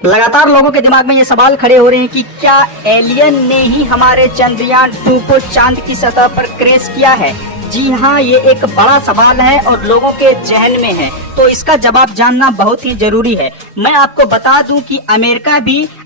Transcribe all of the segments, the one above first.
लगातार लोगों के दिमाग में ये सवाल खड़े हो रहे हैं कि क्या एलियन ने ही हमारे चंद्रयान 2 को चांद की सतह पर क्रैश किया है। जी हाँ, ये एक बड़ा सवाल है और लोगों के जहन में है, तो इसका जवाब जानना बहुत ही जरूरी है। मैं आपको बता दूं कि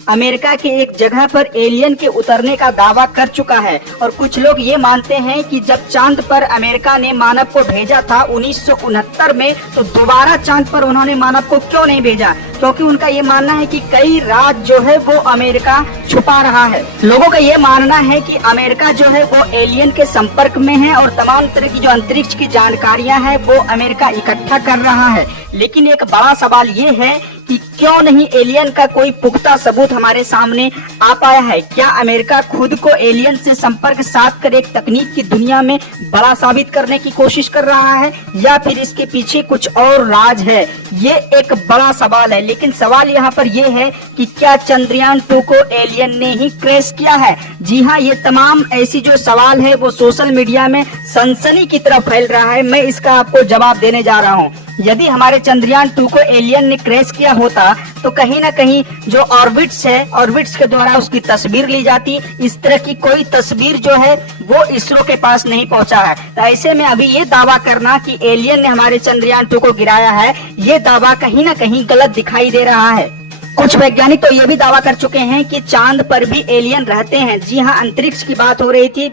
अमेरिका के एक जगह पर एलियन के उतरने का दावा कर चुका है और कुछ लोग ये मानते हैं कि जब चांद पर अमेरिका ने मानव को भेजा था 1969 में, तो दोबारा चांद पर उन्होंने मानव को क्यों नहीं भेजा, क्योंकि उनका ये मानना है कि कई राज जो है वो अमेरिका छुपा रहा है। लोगों का ये मानना है कि अमेरिका जो है वो एलियन के संपर्क में है और तमाम तरह की जो अंतरिक्ष की जानकारियां हैं वो अमेरिका इकट्ठा कर रहा है। लेकिन एक बड़ा सवाल ये है कि क्यों नहीं एलियन का कोई पुख्ता सबूत हमारे सामने आ पाया है। क्या अमेरिका खुद को एलियन से संपर्क साध कर एक तकनीक की दुनिया में बड़ा साबित करने की कोशिश कर रहा है, या फिर इसके पीछे कुछ और राज है? ये एक बड़ा सवाल है। लेकिन सवाल यहाँ पर ये है कि क्या चंद्रयान 2 को एलियन ने ही क्रैश किया है? जी हाँ, ये तमाम ऐसी जो सवाल है वो सोशल मीडिया में सनसनी की तरफ फैल रहा है। मैं इसका आपको जवाब देने जा रहा हूँ। यदि हमारे चंद्रयान 2 को एलियन ने क्रैश किया होता तो कहीं ना कहीं जो ऑर्बिट्स है, ऑर्बिट्स के द्वारा उसकी तस्वीर ली जाती। इस तरह की कोई तस्वीर जो है वो इसरो के पास नहीं पहुंचा है। तो ऐसे में अभी ये दावा करना कि एलियन ने हमारे चंद्रयान 2 को गिराया है, ये दावा कहीं ना कहीं गलत दिखाई दे रहा है। कुछ वैज्ञानिक तो ये भी दावा कर चुके हैं कि चांद पर भी एलियन रहते हैं। जी हाँ, अंतरिक्ष की बात हो रही थी।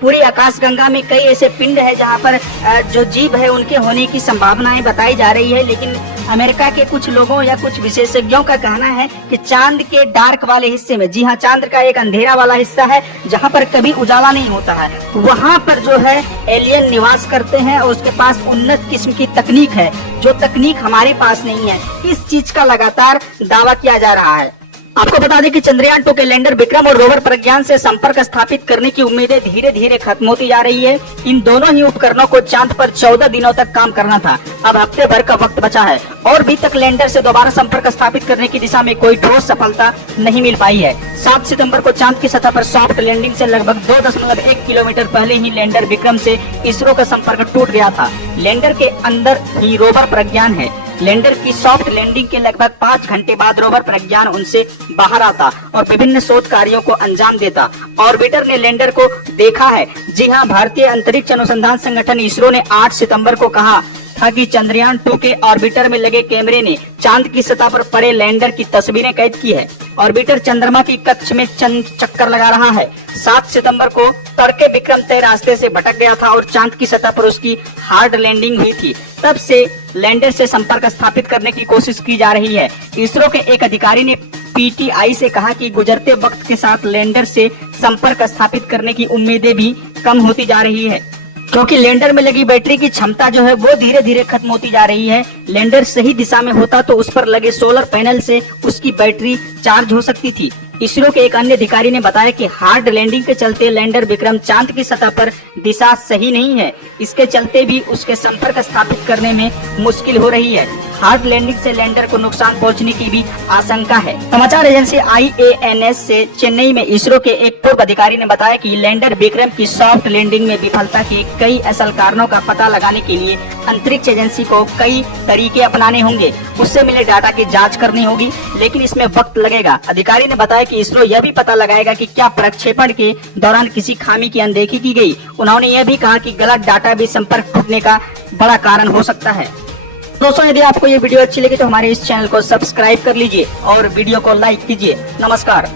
पूरी आकाशगंगा में कई ऐसे पिंड है जहाँ पर जो जीव है उनके होने की संभावनाएं बताई जा रही है। लेकिन अमेरिका के कुछ लोगों या कुछ विशेषज्ञों का कहना है कि चांद के डार्क वाले हिस्से में, जी हाँ, चांद का एक अंधेरा वाला हिस्सा है जहाँ पर कभी उजाला नहीं होता है, वहाँ पर जो है एलियन निवास करते हैं और उसके पास उन्नत किस्म की तकनीक है, जो तकनीक हमारे पास नहीं है। इस चीज का लगातार दावा किया जा रहा है। आपको बता दें कि चंद्रयान 2 के लैंडर विक्रम और रोवर प्रज्ञान से संपर्क स्थापित करने की उम्मीदें धीरे धीरे खत्म होती जा रही है। इन दोनों ही उपकरणों को चांद पर 14 दिनों तक काम करना था, अब हफ्ते भर का वक्त बचा है और अभी तक लैंडर से दोबारा संपर्क स्थापित करने की दिशा में कोई ठोस सफलता नहीं मिल पाई है। 7 सितंबर को चांद की सतह पर सॉफ्ट लैंडिंग से लगभग 2.1 किलोमीटर पहले ही लैंडर विक्रम से इसरो का संपर्क टूट गया था। लैंडर के अंदर ही रोवर प्रज्ञान है। लैंडर की सॉफ्ट लैंडिंग के लगभग 5 घंटे बाद रोवर प्रज्ञान उनसे बाहर आता और विभिन्न शोध कार्यों को अंजाम देता। ऑर्बिटर ने लैंडर को देखा है। जी हाँ, भारतीय अंतरिक्ष अनुसंधान संगठन इसरो ने 8 सितंबर को कहा था कि चंद्रयान 2 के ऑर्बिटर में लगे कैमरे ने चांद की सतह पर पड़े लैंडर की तस्वीरें कैद की है। ऑर्बिटर चंद्रमा की कक्ष में चक्कर लगा रहा है। 7 सितंबर को तड़के विक्रम तय रास्ते से भटक गया था और चांद की सतह पर उसकी हार्ड लैंडिंग हुई थी। तब से लैंडर से संपर्क स्थापित करने की कोशिश की जा रही है। इसरो के एक अधिकारी ने पीटीआई से कहा कि गुजरते वक्त के साथ लैंडर से संपर्क स्थापित करने की उम्मीदें भी कम होती जा रही है, क्योंकि लैंडर में लगी बैटरी की क्षमता जो है वो धीरे धीरे खत्म होती जा रही है। लैंडर सही दिशा में होता तो उस पर लगे सोलर पैनल से उसकी बैटरी चार्ज हो सकती थी। इसरो के एक अन्य अधिकारी ने बताया कि हार्ड लैंडिंग के चलते लैंडर विक्रम चांद की सतह पर दिशा सही नहीं है। इसके चलते भी उसके संपर्क स्थापित करने में मुश्किल हो रही है। हार्ड लैंडिंग से लैंडर को नुकसान पहुंचने की भी आशंका है। समाचार एजेंसी IANS से चेन्नई में इसरो के एक पूर्व अधिकारी ने बताया कि लैंडर विक्रम की सॉफ्ट लैंडिंग में विफलता के कई असल कारणों का पता लगाने के लिए अंतरिक्ष एजेंसी को कई तरीके अपनाने होंगे। उससे मिले डाटा की जांच करनी होगी, लेकिन इसमें वक्त लगेगा। अधिकारी ने बताया कि इसरो यह भी पता लगाएगा कि क्या प्रक्षेपण के दौरान किसी खामी की अनदेखी की गई। उन्होंने यह भी कहा कि गलत डाटा भी संपर्क टूटने का बड़ा कारण हो सकता है। दोस्तों, यदि आपको ये वीडियो अच्छी लगी तो हमारे इस चैनल को सब्सक्राइब कर लीजिए और वीडियो को लाइक कीजिए। नमस्कार।